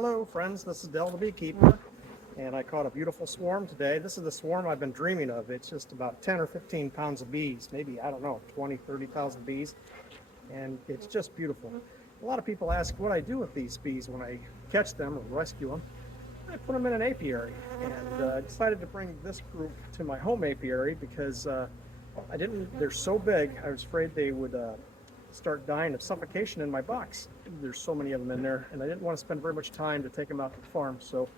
Hello friends, this is Dell the beekeeper, and I caught a beautiful swarm today. This is the swarm I've been dreaming of. It's just about 10 or 15 pounds of bees, maybe, I don't know, 20, 30,000 bees, and it's just beautiful. A lot of people ask what I do with these bees when I catch them or rescue them. I put them in an apiary, and I decided to bring this group to my home apiary because they're so big, I was afraid they would start dying of suffocation in my box. There's so many of them in there, and I didn't want to spend very much time to take them out to the farm. So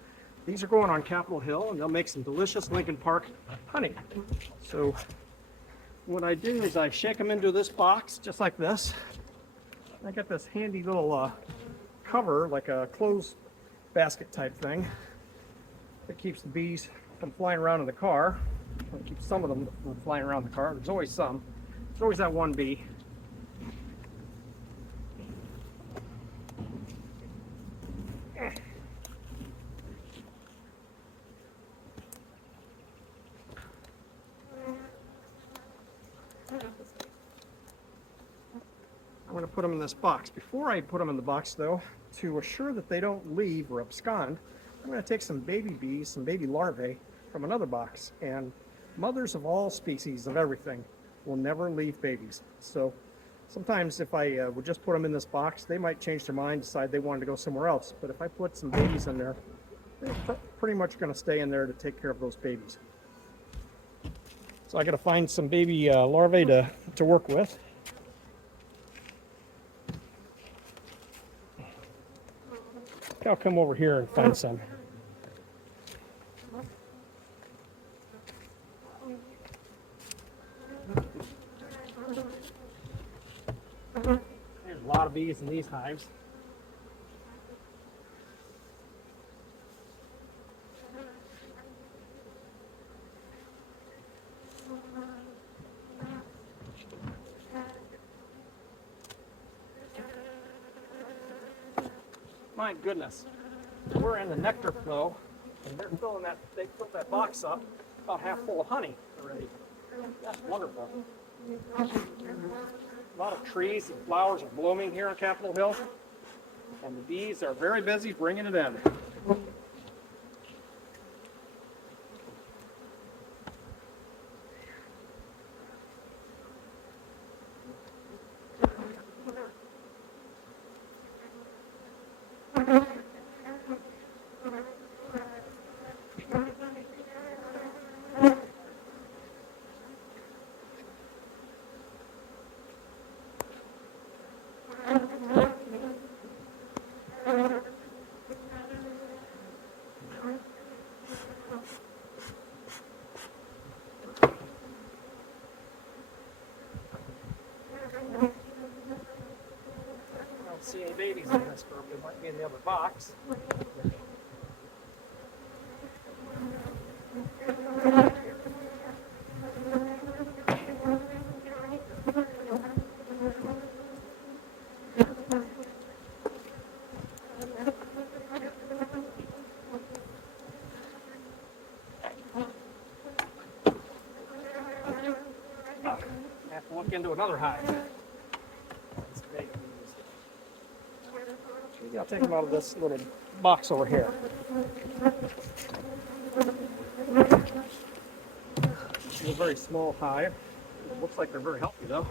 these are going on Capitol Hill, and they'll make some delicious Lincoln Park honey. So what I do is I shake them into this box, just like this. I got this handy little cover, like a clothes basket type thing, that keeps the bees from flying around in the car. It keeps some of them from flying around the car. There's always some. There's always that one bee. I'm going to put them in this box. Before I put them in the box, though, to assure that they don't leave or abscond, I'm going to take some baby bees, some baby larvae from another box. And mothers of all species of everything will never leave babies. So sometimes if I would just put them in this box, they might change their mind, decide they wanted to go somewhere else. But if I put some babies in there, they're pretty much going to stay in there to take care of those babies. So I got to find some baby larvae to work with. I'll come over here and find some. There's a lot of bees in these hives. My goodness, we're in the nectar flow, and they filled that box up about half full of honey already. That's wonderful. A lot of trees and flowers are blooming here on Capitol Hill, and the bees are very busy bringing it in. I don't see any babies in this group. They might be in the other box. I have to look into another hive. Maybe I'll take them out of this little box over here. It's a very small hive. It looks like they're very healthy though.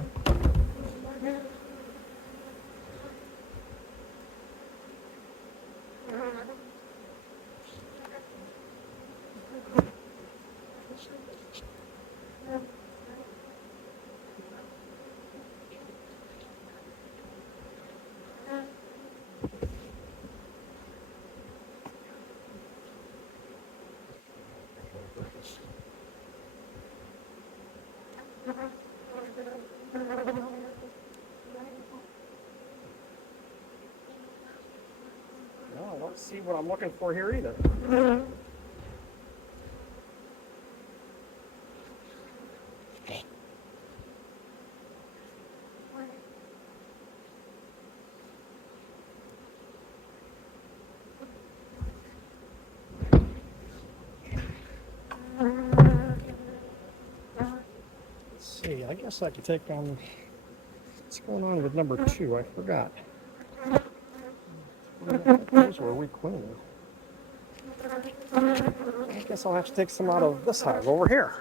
No, I don't see what I'm looking for here either. Let's see, I guess I could take on, what's going on with number 2? I forgot. Here's where we queen. I guess I'll have to take some out of this hive over here.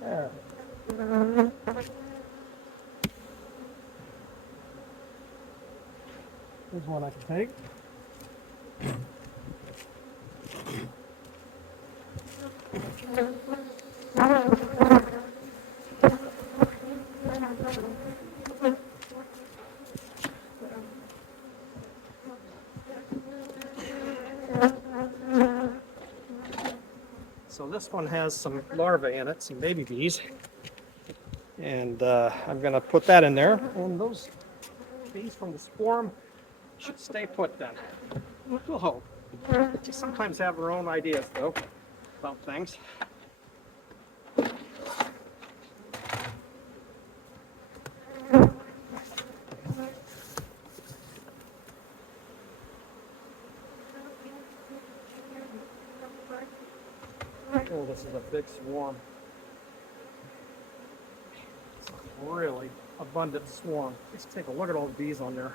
There. Here's one I can take. So this one has some larvae in it, some baby bees. And I'm going to put that in there. And those bees from the swarm should stay put then. We'll hope. They sometimes have their own ideas, though, about things. Oh, this is a big swarm. It's a really abundant swarm. Just take a look at all the bees on there.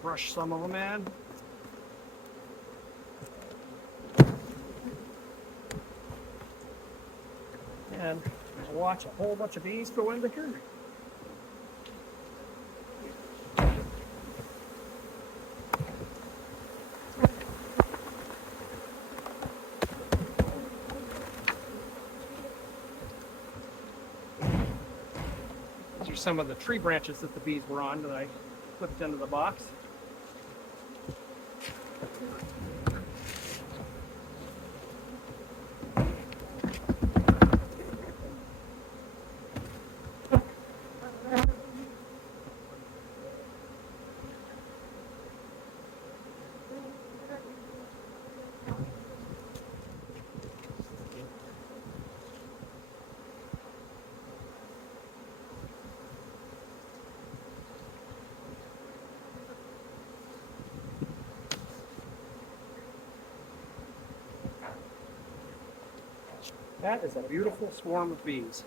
Brush some of them in. And watch a whole bunch of bees go into here. These are some of the tree branches that the bees were on that I clipped into the box. That is a beautiful swarm of bees.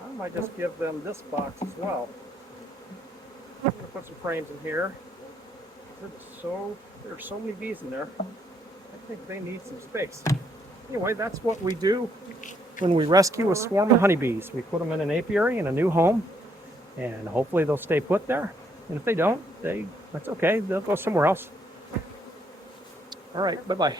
I might just give them this box as well. I'm going to put some frames in here. There are so many bees in there. I think they need some space. Anyway, that's what we do when we rescue a swarm of honeybees. We put them in an apiary in a new home, And hopefully they'll stay put there. And if they don't, that's okay. They'll go somewhere else. All right, bye-bye.